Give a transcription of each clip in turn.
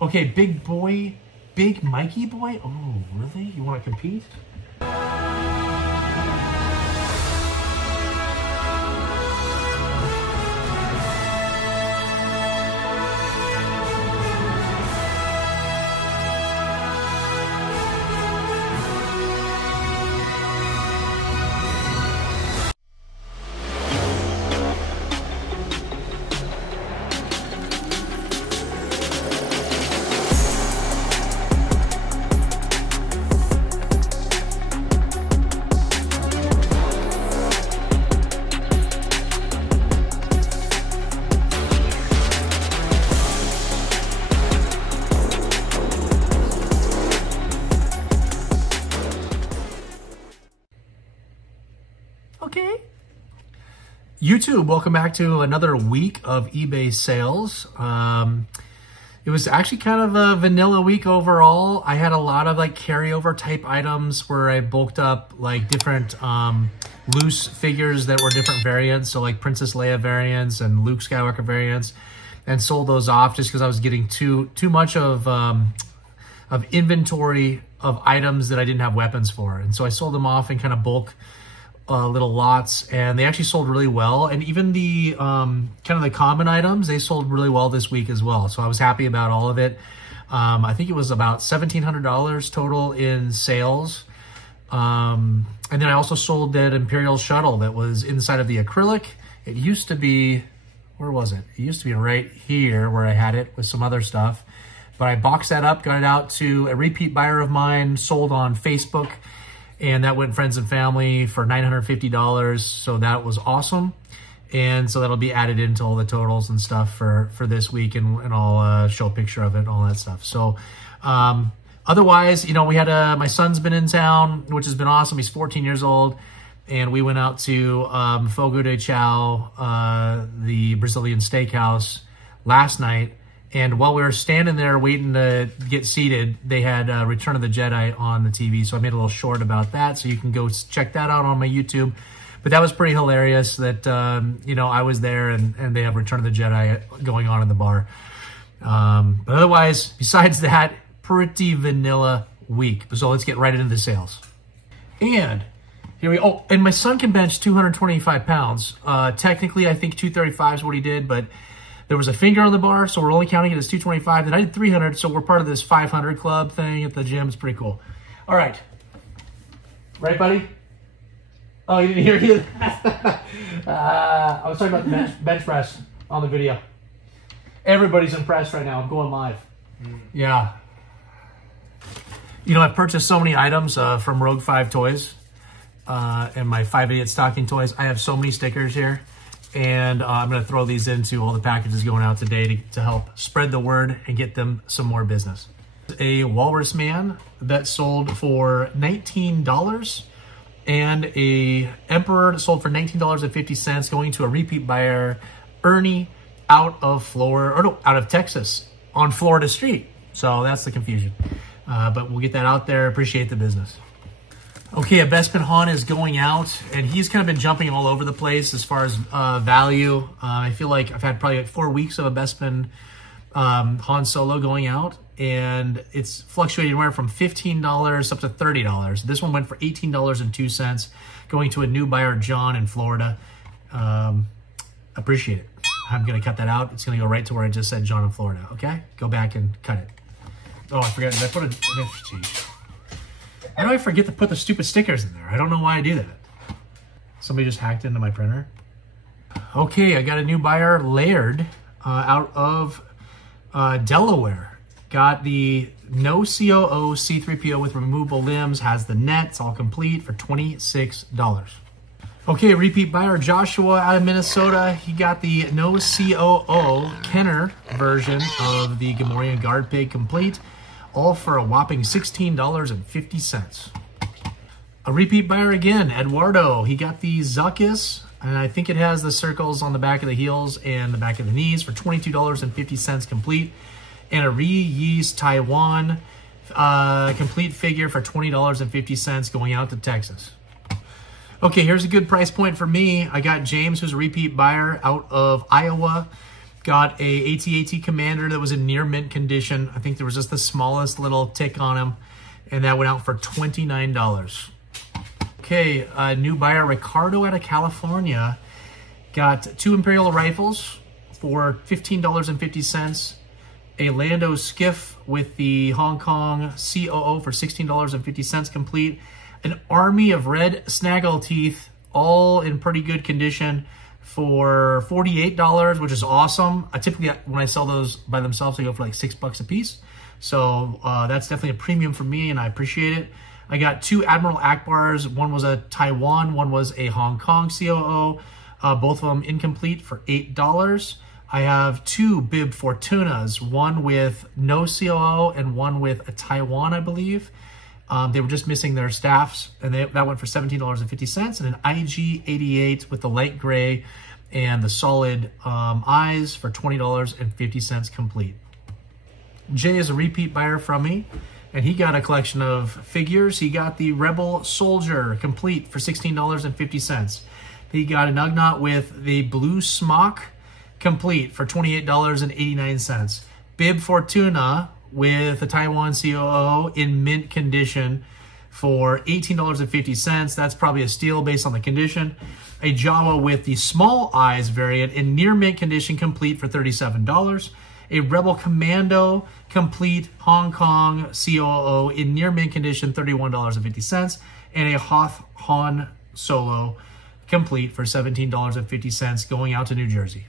Okay, big boy, big Mikey boy. Oh, really? You want to compete? Okay. YouTube, welcome back to another week of eBay sales. It was actually kind of a vanilla week overall. I had a lot of like carryover type items where I bulked up like different loose figures that were different variants. So like Princess Leia variants and Luke Skywalker variants, and sold those off just because I was getting too much of inventory of items that I didn't have weapons for. And so I sold them off in kind of bulk little lots, and they actually sold really well. And even the kind of the common items, they sold really well this week as well. So I was happy about all of it. I think it was about $1,700 total in sales. And then I also sold that Imperial Shuttle that was inside of the acrylic. It used to be, where was it? It used to be right here where I had it with some other stuff. But I boxed that up, got it out to a repeat buyer of mine, sold on Facebook. And that went friends and family for $950. So that was awesome. And so that'll be added into all the totals and stuff for this week. And I'll show a picture of it and all that stuff. So otherwise, you know, we had my son's been in town, which has been awesome. He's 14 years old. And we went out to Fogo de Chao, the Brazilian steakhouse last night. And while we were standing there waiting to get seated, they had Return of the Jedi on the TV. So I made a little short about that. So you can go check that out on my YouTube. But that was pretty hilarious that, you know, I was there and they have Return of the Jedi going on in the bar. But otherwise, besides that, pretty vanilla week. So let's get right into the sales. And here we go. Oh, and my son can bench 225 pounds. Technically, I think 235 is what he did, but there was a finger on the bar, so we're only counting it as 225. Then I did 300, so we're part of this 500 club thing at the gym. It's pretty cool. All right. Right, buddy? Oh, you didn't hear either? I was talking about the bench press on the video. Everybody's impressed right now. I'm going live. Yeah. You know, I've purchased so many items from Rogue 5 Toys and my 5 Idiot Stocking Toys. I have so many stickers here. And I'm going to throw these into all the packages going out today to help spread the word and get them some more business. A Walrus Man that sold for $19, and a Emperor that sold for $19.50, going to a repeat buyer, Ernie, out of Texas on Florida Street. So that's the confusion. But we'll get that out there. Appreciate the business. Okay, a Bespin Han is going out, and he's kind of been jumping all over the place as far as value. I feel like I've had probably like 4 weeks of a Bespin Han Solo going out, and it's fluctuating anywhere from $15 up to $30. This one went for $18.02, going to a new buyer, John, in Florida. Appreciate it. I'm going to cut that out. It's going to go right to where I just said John in Florida, okay? Go back and cut it. Oh, I forgot. Did I put a... Geez. Why do I forget to put the stupid stickers in there? I don't know why I do that. Somebody just hacked into my printer. Okay, I got a new buyer, Laird, out of Delaware. Got the no COO C3PO with removable limbs, has the net, it's all complete for $26. Okay, repeat buyer, Joshua out of Minnesota. He got the no COO Kenner version of the Gamorrean Guard Pig complete, all for a whopping $16.50. A repeat buyer again, Eduardo. He got the Zuckus, and I think it has the circles on the back of the heels and the back of the knees for $22.50 complete. And a Reese Taiwan complete figure for $20.50 going out to Texas. Okay, here's a good price point for me. I got James, who's a repeat buyer out of Iowa. Got a AT-AT Commander that was in near mint condition. I think there was just the smallest little tick on him, and that went out for $29. Okay, a new buyer, Ricardo out of California, got 2 Imperial rifles for $15.50. A Lando skiff with the Hong Kong COO for $16.50 complete. An army of red snaggle teeth, all in pretty good condition, for $48, which is awesome. I typically, when I sell those by themselves, they go for like $6 a piece. So that's definitely a premium for me, and I appreciate it. I got 2 Admiral Akbars. One was a Taiwan, one was a Hong Kong COO. Both of them incomplete for $8. I have 2 Bib Fortunas, one with no COO and one with a Taiwan, I believe. They were just missing their staffs, and that went for $17.50. And an IG-88 with the light gray and the solid eyes for $20.50 complete. Jay is a repeat buyer from me, and he got a collection of figures. He got the Rebel Soldier complete for $16.50. He got an Ugnaught with the blue smock complete for $28.89. Bib Fortuna with a Taiwan COO in mint condition for $18.50. That's probably a steal based on the condition. A Jawa with the small eyes variant in near mint condition complete for $37. A Rebel Commando complete Hong Kong COO in near mint condition, $31.50. And a Hoth Han Solo complete for $17.50 going out to New Jersey.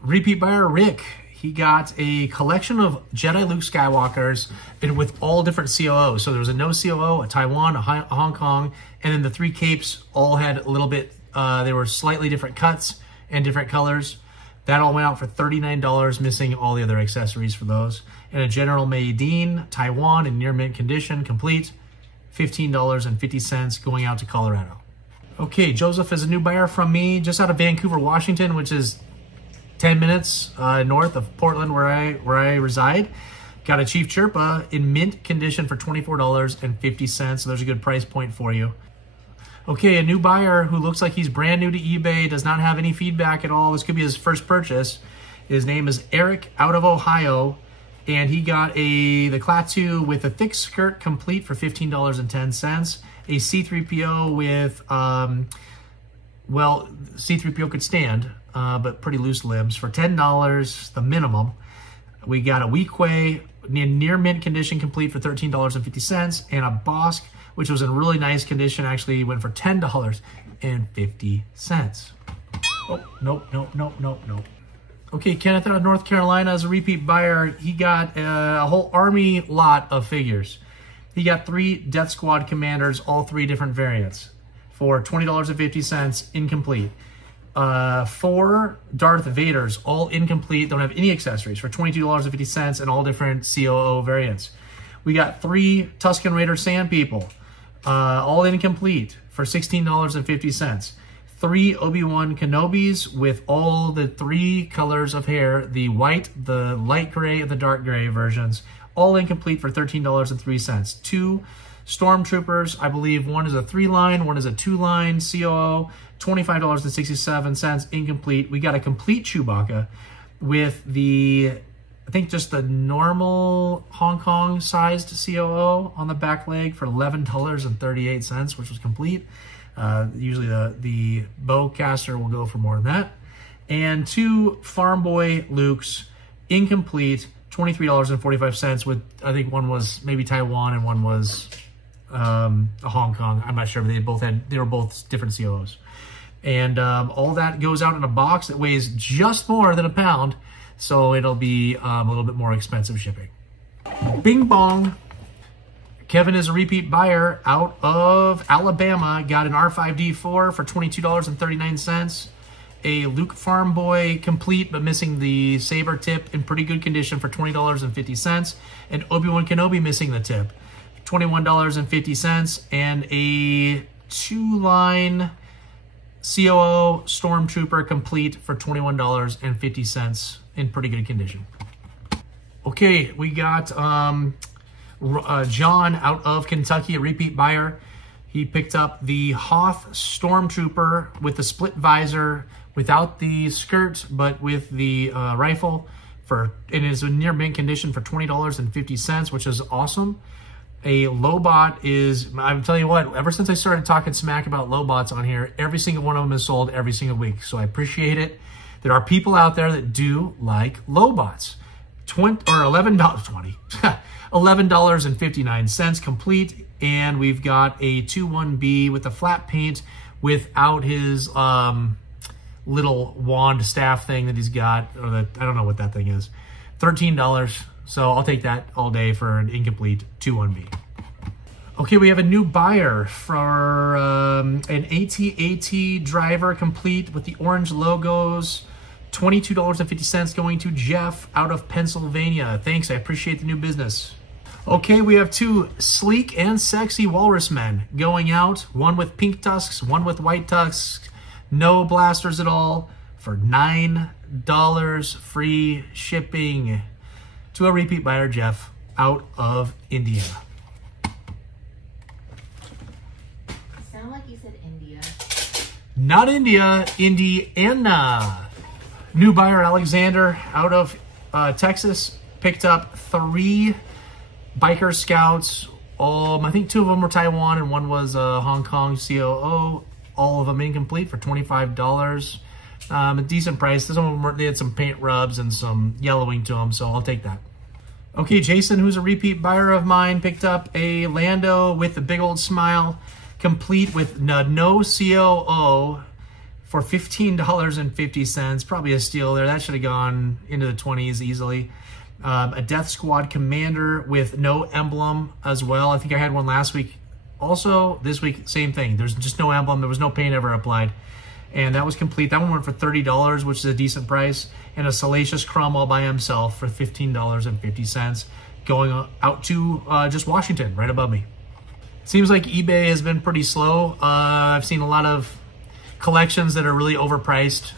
Repeat buyer Rick, he got a collection of Jedi Luke Skywalkers with all different COOs. So there was a no COO, a Taiwan, a Hong Kong, and then the 3 capes all had a little bit, they were slightly different cuts and different colors. That all went out for $39, missing all the other accessories for those. And a General Maydean, Taiwan, in near mint condition, complete, $15.50 going out to Colorado. Okay, Joseph is a new buyer from me, just out of Vancouver, Washington, which is 10 minutes north of Portland, where I reside. Got a Chief Chirpa in mint condition for $24.50, so there's a good price point for you. Okay, a new buyer who looks like he's brand new to eBay, does not have any feedback at all. This could be his first purchase. His name is Eric out of Ohio, and he got the Klaatu with a thick skirt complete for $15.10. A C-3PO with, well, C-3PO could stand, but pretty loose limbs for $10, the minimum. We got a Weequay in near mint condition complete for $13.50, and a Bosk, which was in really nice condition, actually went for $10.50. Oh, nope. Okay, Kenneth out of North Carolina is a repeat buyer. He got a whole army lot of figures. He got 3 Death Squad commanders, all 3 different variants, for $20.50, incomplete. 4 Darth Vaders, all incomplete, don't have any accessories, for $22.50, and all different COO variants. We got 3 Tusken Raider Sand People, all incomplete, for $16.50. 3 Obi-Wan Kenobis with all the 3 colors of hair, the white, the light gray, and the dark gray versions, all incomplete for $13.03. 2 Stormtroopers, I believe one is a 3-line, one is a 2-line COO, $25.67, incomplete. We got a complete Chewbacca with the, I think just the normal Hong Kong sized COO on the back leg for $11.38, which was complete. Usually the bowcaster will go for more than that. And 2 Farm Boy Lukes, incomplete, $23.45, with, I think one was maybe Taiwan and one was a Hong Kong. I'm not sure, but they were both different COOs. And all that goes out in a box that weighs just more than a pound, so it'll be a little bit more expensive shipping. Bing bong. Kevin is a repeat buyer out of Alabama. Got an R5D4 for $22.39. A Luke Farm Boy complete but missing the saber tip in pretty good condition for $20.50. And Obi-Wan Kenobi missing the tip, $21.50. And a 2-line COO Stormtrooper complete for $21.50 in pretty good condition. Okay, we got John out of Kentucky, a repeat buyer. He picked up the Hoth Stormtrooper with the split visor, without the skirt, but with the rifle, and it's in near mint condition for $20.50, which is awesome. A Lobot is, I'm telling you what, ever since I started talking smack about Lobots on here, every single one of them is sold every single week. So I appreciate it. There are people out there that do like Lobots. $11.59 complete, and we've got a 2-1B with the flat paint without his little wand staff thing that he's got, or I don't know what that thing is. $13. So I'll take that all day for an incomplete 2-1B. Okay, we have a new buyer for an AT-AT driver complete with the orange logos. $22.50 going to Jeff out of Pennsylvania. Thanks, I appreciate the new business. Okay, we have two sleek and sexy walrus men going out. One with pink tusks, one with white tusks. No blasters at all for $9 free shipping to a repeat buyer, Jeff, out of Indiana. Sound like you said India. Not India, Indiana. New buyer, Alexander, out of Texas, picked up 3 biker scouts. I think 2 of them were Taiwan and 1 was Hong Kong COO. All of them incomplete for $25. A decent price. Some of them they had some paint rubs and some yellowing to them, so I'll take that. Okay, Jason, who's a repeat buyer of mine, picked up a Lando with a big old smile, complete with no COO for $15.50. Probably a steal there. That should have gone into the 20s easily. A Death Squad Commander with no emblem as well. I think I had one last week. Also, this week, same thing. There's just no emblem. There was no paint ever applied. And that was complete. That one went for $30, which is a decent price. And a Salacious Crumb all by himself for $15.50. Going out to just Washington, right above me. Seems like eBay has been pretty slow. I've seen a lot of collections that are really overpriced,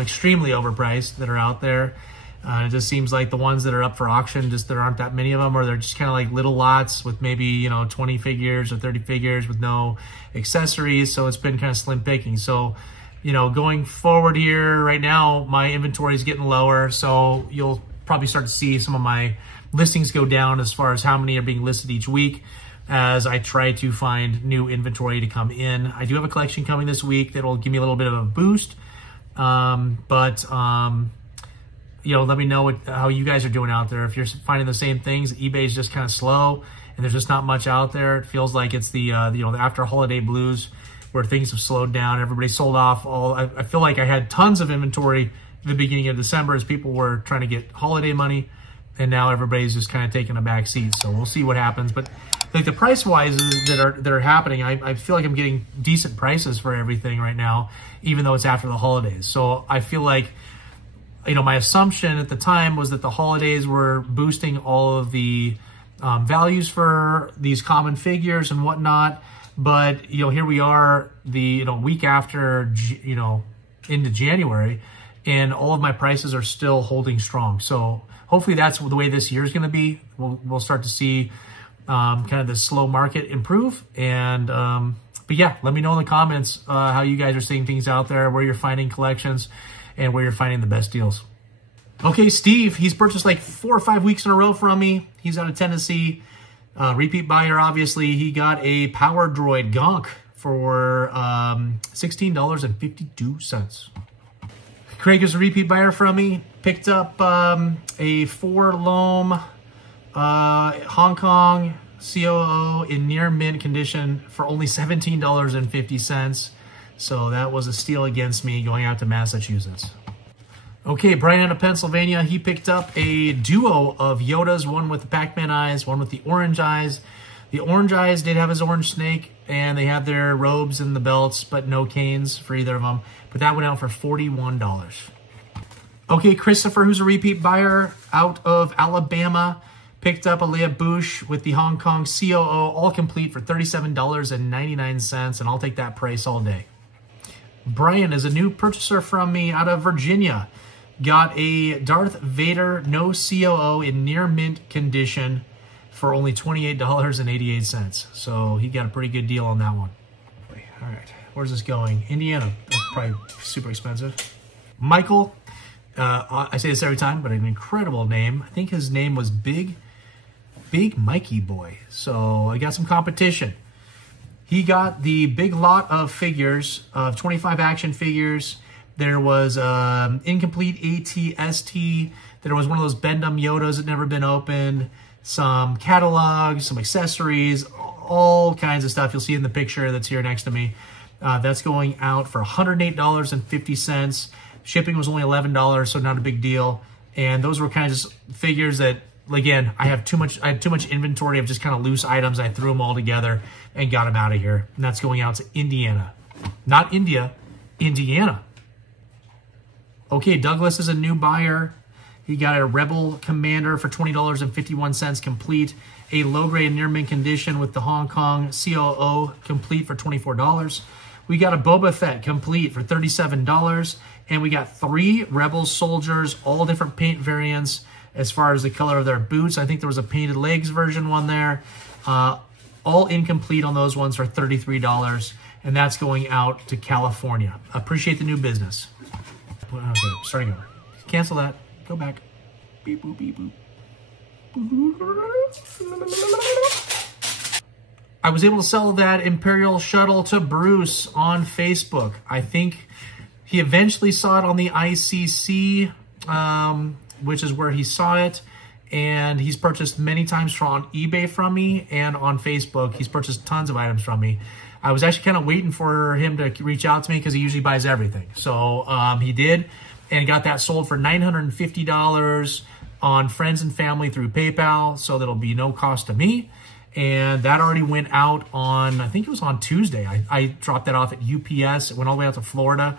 extremely overpriced, that are out there. It just seems like the ones that are up for auction, just there aren't that many of them, or they're just kind of like little lots with maybe, 20 figures or 30 figures with no accessories. So it's been kind of slim picking. So, going forward here right now, my inventory is getting lower. So you'll probably start to see some of my listings go down as far as how many are being listed each week, as I try to find new inventory to come in. I do have a collection coming this week that will give me a little bit of a boost. Let me know how you guys are doing out there. If you're finding the same things, eBay is just kind of slow and there's just not much out there. It feels like it's the after holiday blues where things have slowed down. Everybody sold off all. I feel like I had tons of inventory at the beginning of December as people were trying to get holiday money, and now everybody's just kind of taking a back seat. So we'll see what happens. But like the price wise that are happening, I feel like I'm getting decent prices for everything right now, even though it's after the holidays. So I feel like, my assumption at the time was that the holidays were boosting all of the values for these common figures and whatnot. But, here we are the, week after, into January, and all of my prices are still holding strong. So hopefully that's the way this year is going to be. We'll start to see kind of the slow market improve. And, but yeah, let me know in the comments how you guys are seeing things out there, where you're finding collections, and where you're finding the best deals. Okay, Steve, he's purchased like 4 or 5 weeks in a row from me. He's out of Tennessee. Repeat buyer, obviously. He got a Power Droid Gonk for $16.52. Craig is a repeat buyer from me. Picked up a 4 Loam Hong Kong COO in near mint condition for only $17.50. So that was a steal against me going out to Massachusetts. Okay, Brian out of Pennsylvania, he picked up a duo of Yodas, one with the Pac-Man eyes, one with the orange eyes. The orange eyes did have his orange snake, and they have their robes and the belts, but no canes for either of them. But that went out for $41. Okay, Christopher, who's a repeat buyer out of Alabama, picked up a Leia Bouche with the Hong Kong COO, all complete for $37.99, and I'll take that price all day. Brian is a new purchaser from me out of Virginia. Got a Darth Vader no COO in near mint condition for only $28.88. So he got a pretty good deal on that one. All right, where's this going? Indiana, probably super expensive. Michael, I say this every time, but an incredible name. I think his name was Big Mikey Boy. So I got some competition. He got the big lot of figures, of 25 action figures. There was incomplete ATST. There was one of those Bendum Yodas that never been opened. Some catalogs, some accessories, all kinds of stuff. You'll see in the picture that's here next to me. That's going out for $108.50. Shipping was only $11, so not a big deal. And those were kind of just figures that, again, I had too much inventory of just kind of loose items. I threw them all together and got them out of here. And that's going out to Indiana. Not India, Indiana. Okay, Douglas is a new buyer. He got a Rebel Commander for $20.51 complete. A low-grade near mint condition with the Hong Kong COO complete for $24. We got a Boba Fett complete for $37. And we got 3 Rebel soldiers, all different paint variants as far as the color of their boots. I think there was a painted legs version one there. All incomplete on those ones for $33. And that's going out to California. Appreciate the new business. Okay, starting over. Cancel that. Go back. Beep, boop, beep, boop. I was able to sell that Imperial Shuttle to Bruce on Facebook. I think he eventually saw it on the ICC, which is where he saw it. And he's purchased many times on eBay from me and on Facebook. He's purchased tons of items from me. I was actually kind of waiting for him to reach out to me because he usually buys everything. So he did, and got that sold for $950 on friends and family through PayPal. So that'll be no cost to me. And that already went out on, I think it was on Tuesday. I dropped that off at UPS. It went all the way out to Florida.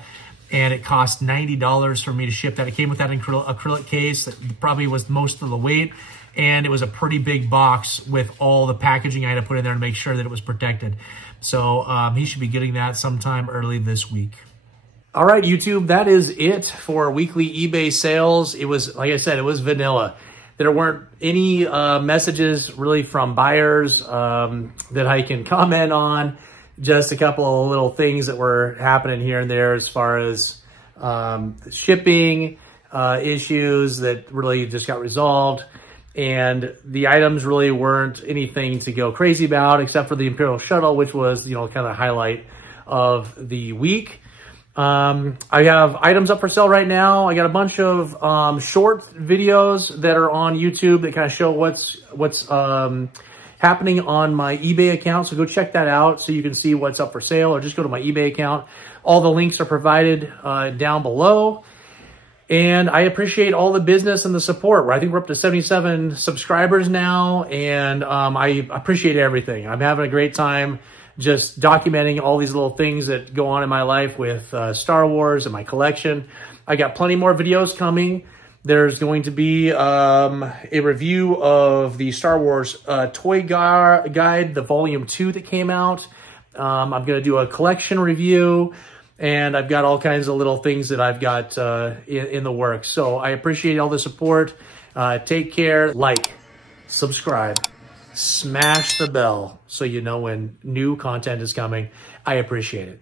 And it cost $90 for me to ship that. It came with that acrylic case that probably was most of the weight. And it was a pretty big box with all the packaging I had to put in there to make sure that it was protected. So he should be getting that sometime early this week. All right, YouTube, that is it for weekly eBay sales. It was, like I said, it was vanilla. There weren't any messages really from buyers that I can comment on. Just a couple of little things that were happening here and there as far as shipping issues that really just got resolved. And the items really weren't anything to go crazy about, except for the Imperial Shuttle, which was, you know, kind of the highlight of the week. I have items up for sale right now. I got a bunch of short videos that are on YouTube that kind of show what's happening on my eBay account. So go check that out so you can see what's up for sale, or just go to my eBay account. All the links are provided down below. And I appreciate all the business and the support. I think we're up to 77 subscribers now, and I appreciate everything. I'm having a great time just documenting all these little things that go on in my life with Star Wars and my collection. I got plenty more videos coming. There's going to be a review of the Star Wars toy guide, the volume 2 that came out. I'm going to do a collection review. And I've got all kinds of little things that I've got in the works. So I appreciate all the support. Take care. Like, subscribe, smash the bell so you know when new content is coming. I appreciate it.